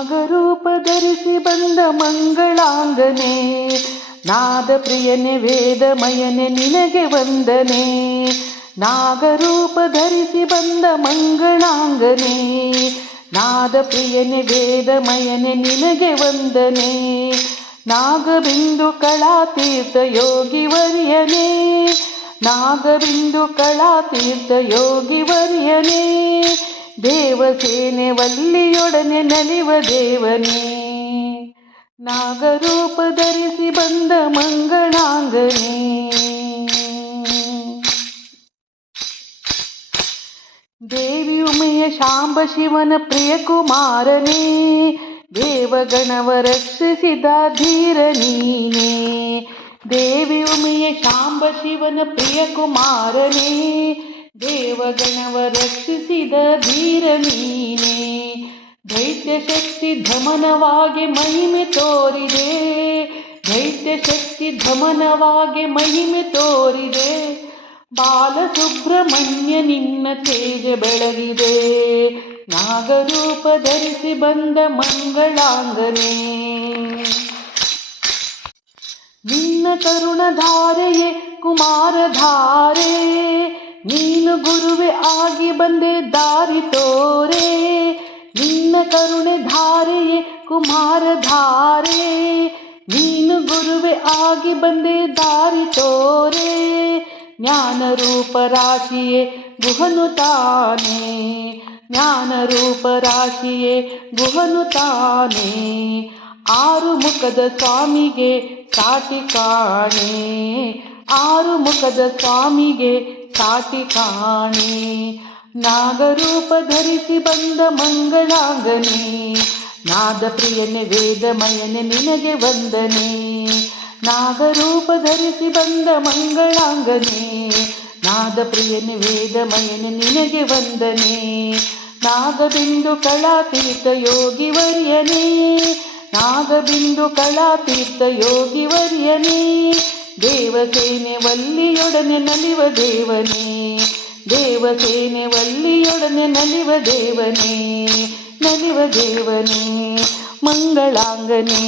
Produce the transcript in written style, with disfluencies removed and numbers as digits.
ನಾಗರೂಪ ಧರಿಸಿ ಬಂದ ಮಂಗಳಾಂಗನೆ, ನಾದ ಪ್ರಿಯನೆ ವೇದಮಯನೆ ನಿನಗೆ ವಂದನೆ. ನಾಗರೂಪ ಧರಿಸಿ ಬಂದ ಮಂಗಳಾಂಗನೆ, ನಾದ ಪ್ರಿಯನೆ ವೇದಮಯನೆ ನಿನಗೆ ವಂದನೆ. ನಾಗಬಿಂದು ಕಳಾತೀರ್ಥ ಯೋಗಿ ವರ್ಯನೇ, ನಾಗಬಿಂದು ಕಳಾತೀರ್ಥ ಯೋಗಿ ವರ್ಯನೇ. ದೇವಸೇನೆ ವಲ್ಲಿಯೊಡನೆ ನಲಿವ ದೇವನೇ, ನಾಗರೂಪ ಧರಿಸಿ ಬಂದ ಮಂಗಳಾಂಗನೇ. ದೇವಿ ಉಮೆಯ ಶಾಂಬ ಶಿವನ ಪ್ರಿಯ ಕುಮಾರನೇ, ದೇವಗಣವ ರಕ್ಷಿಸಿದ ಧೀರ ನೀನೇ. ದೇವಿ ಉಮೆಯ ಶಾಂಬ ಶಿವನ ಪ್ರಿಯ ಕುಮಾರನೇ, ದೇವಗಣವ ರಕ್ಷಿಸಿದ ಧೀರ ನೀನೇ. ದೈತ್ಯ ಶಕ್ತಿ ಧಮನವಾಗಿ ಮಹಿಮೆ ತೋರಿದೆ, ದೈತ್ಯ ಶಕ್ತಿ ಧಮನವಾಗಿ ಮಹಿಮೆ ತೋರಿದೆ. ಬಾಲಸುಬ್ರಹ್ಮಣ್ಯ ನಿನ್ನ ತೇಜ ಬೆಳಗಿದೆ, ನಾಗರೂಪ ಧರಿಸಿ ಬಂದ ಮಂಗಳಾಂಗನೇ. ನಿನ್ನ ಕರುಣಧಾರೆಯೇ ಕುಮಾರಧಾರೆ, ನೀನು ಗುರುವೆ ಆಗಿ ಬಂದೆ ದಾರಿ ತೋರೆ. ನಿನ್ನ ಕರುಣೆ ಧಾರೆಯೇ ಕುಮಾರಧಾರೆ, ನೀನು ಗುರುವೆ ಆಗಿ ಬಂದೆ ದಾರಿ ತೋರೆ. ಜ್ಞಾನರೂಪ ರಾಶಿಯೇ ಗುಹನು ತಾನೇ, ಜ್ಞಾನರೂಪ ರಾಶಿಯೇ ಗುಹನು ತಾನೇ. ಆರು ಮುಖದ ಸ್ವಾಮಿಗೆ ಸಾಟಿ ಕಾಣೆ, ಆರು ಮುಖದ ಸ್ವಾಮಿಗೆ ಸಾಟಿ ಕಾಣೆ. ನಾಗರೂಪ ಧರಿಸಿ ಬಂದ ಮಂಗಳಾಂಗನೇ, ನಾದ ಪ್ರಿಯನೆ ವೇದಮಯನೆ ನಿನಗೆ ವಂದನೆ. ನಾಗರೂಪ ಧರಿಸಿ ಬಂದ ಮಂಗಳಾಂಗನೇ, ನಾದ ಪ್ರಿಯನೆ ವೇದಮಯನೆ ನಿನಗೆ ವಂದನೆ. ನಾಗಬಿಂದು ಕಳಾತೀರ್ಥ ಯೋಗಿ ವರ್ಯನೇ, ನಾಗಬಿಂದು ಕಳಾತೀರ್ಥ ಯೋಗಿ ವರ್ಯನೇ. ದೇವಸೇನೆ ವಲ್ಲಿಯೊಡನೆ ನಲಿವ ದೇವನೇ, ದೇವಸೇನೆ ವಲ್ಲಿಯೊಡನೆ ನಲಿವ ದೇವನೇ, ನಲಿವ ದೇವನೇ ಮಂಗಳಾಂಗನೇ.